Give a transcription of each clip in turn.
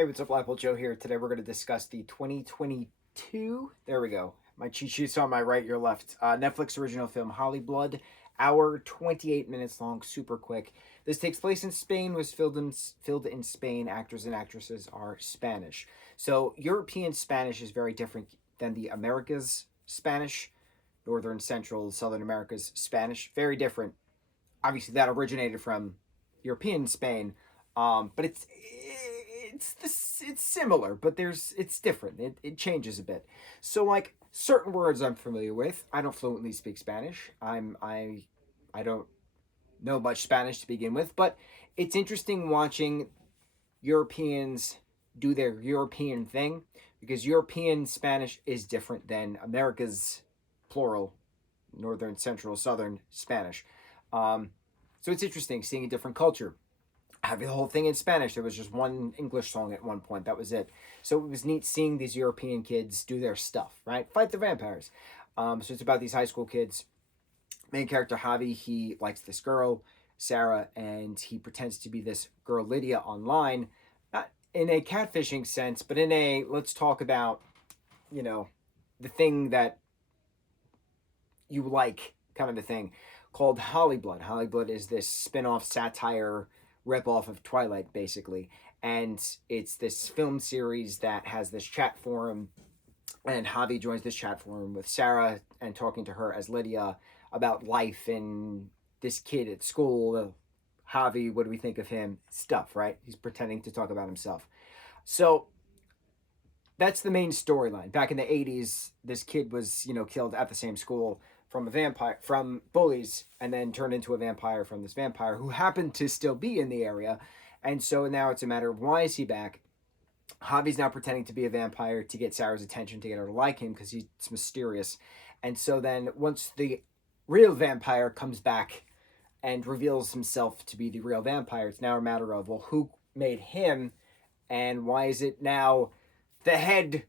Hey, what's up, lightboltjoe here. Today we're going to discuss the 2022, there we go, my cheat sheet's on my right, your left, Netflix original film, Hollyblood, hour, 28 minutes long, super quick. This takes place in Spain, was filmed in Spain, actors and actresses are Spanish. So European Spanish is very different than the Americas Spanish, Northern, Central, Southern America's Spanish, very different. Obviously that originated from European Spain, but it's similar, but it's different. It changes a bit. So like certain words I'm familiar with. I don't fluently speak Spanish. I don't know much Spanish to begin with, but it's interesting watching Europeans do their European thing because European Spanish is different than America's plural, Northern, Central, Southern Spanish. Um, so it's interesting seeing a different culture. Having the whole thing in Spanish. There was just one English song at one point. That was it. So it was neat seeing these European kids do their stuff, right? Fight the vampires. So it's about these high school kids. Main character Javi, he likes this girl, Sarah, and he pretends to be this girl, Lydia, online. Not in a catfishing sense, but in a let's talk about, you know, the thing that you like kind of a thing called Hollyblood. Hollyblood is this spin-off satire ripoff of Twilight, basically. And it's this film series that has this chat forum, and Javi joins this chat forum with Sarah and talking to her as Lydia about life and this kid at school. Javi, what do we think of him? Stuff, right? He's pretending to talk about himself. So that's the main storyline. Back in the 80s, this kid was, killed at the same school from bullies, and then turned into a vampire from this vampire who happened to still be in the area. And so now it's a matter of why is he back? Javi's now pretending to be a vampire to get Sarah's attention, to get her to like him because he's mysterious. And so then once the real vampire comes back and reveals himself to be the real vampire, it's now a matter of, well, who made him, and why is it now the head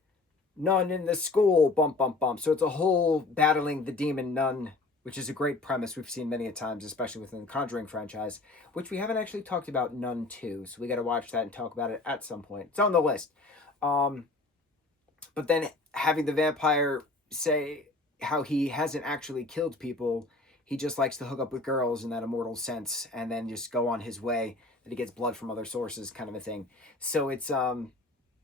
nun in the school, bump, bump, bump. So it's a whole battling the demon nun, which is a great premise we've seen many a times, especially within the Conjuring franchise, which we haven't actually talked about Nun 2, so we got to watch that and talk about it at some point. It's on the list. But then having the vampire say how he hasn't actually killed people, he just likes to hook up with girls in that immortal sense, and then just go on his way, that he gets blood from other sources, kind of a thing. So it's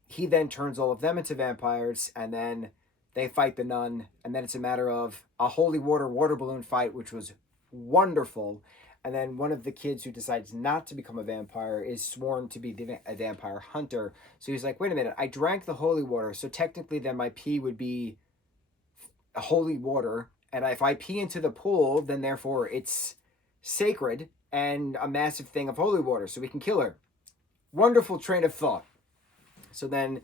he then turns all of them into vampires, and then they fight the nun, and then it's a matter of a holy water balloon fight, which was wonderful. And then one of the kids who decides not to become a vampire is sworn to be a vampire hunter. So he's like, wait a minute, I drank the holy water, so technically then my pee would be holy water, and if I pee into the pool, then therefore it's sacred and a massive thing of holy water, so we can kill her. Wonderful train of thought. So then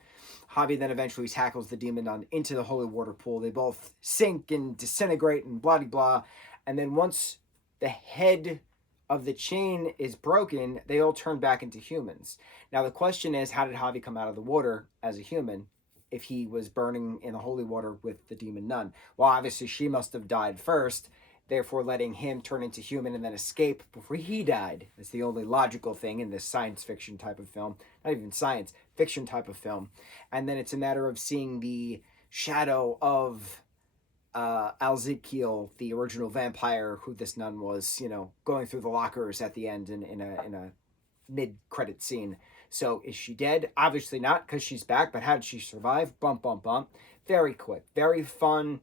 Javi then eventually tackles the demon nun into the holy water pool. They both sink and disintegrate and blah, blah, blah. And then once the head of the chain is broken, they all turn back into humans. Now the question is, how did Javi come out of the water as a human if he was burning in the holy water with the demon nun? Well, obviously she must have died first, therefore letting him turn into human and then escape before he died. That's the only logical thing in this science fiction type of film. Not even science, fiction type of film. And then it's a matter of seeing the shadow of Ezekiel, the original vampire who this nun was, going through the lockers at the end in a mid-credit scene. So is she dead? Obviously not, because she's back, but how did she survive? Bump, bump, bump. Very quick, very fun,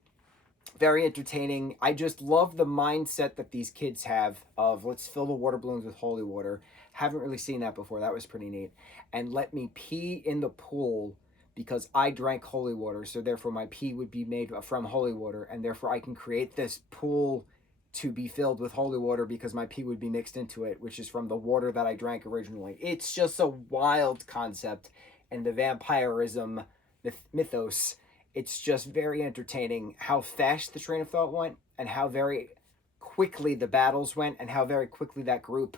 very entertaining. I just love the mindset that these kids have of let's fill the water balloons with holy water. Haven't really seen that before. That was pretty neat. And let me pee in the pool because I drank holy water, so therefore my pee would be made from holy water, and therefore I can create this pool to be filled with holy water because my pee would be mixed into it, which is from the water that I drank originally. It's just a wild concept, and the vampirism mythos, it's just very entertaining how fast the train of thought went, and how very quickly the battles went, and how very quickly that group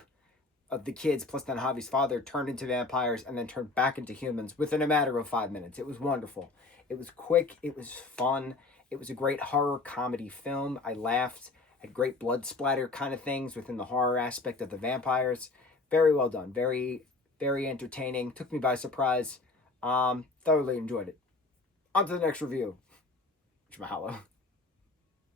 of the kids, plus then Javi's father, turned into vampires and then turned back into humans within a matter of 5 minutes. It was wonderful. It was quick. It was fun. It was a great horror comedy film. I laughed at great blood splatter kind of things within the horror aspect of the vampires. Very well done. Very, very entertaining. Took me by surprise. Thoroughly enjoyed it. On to the next review. Mahalo.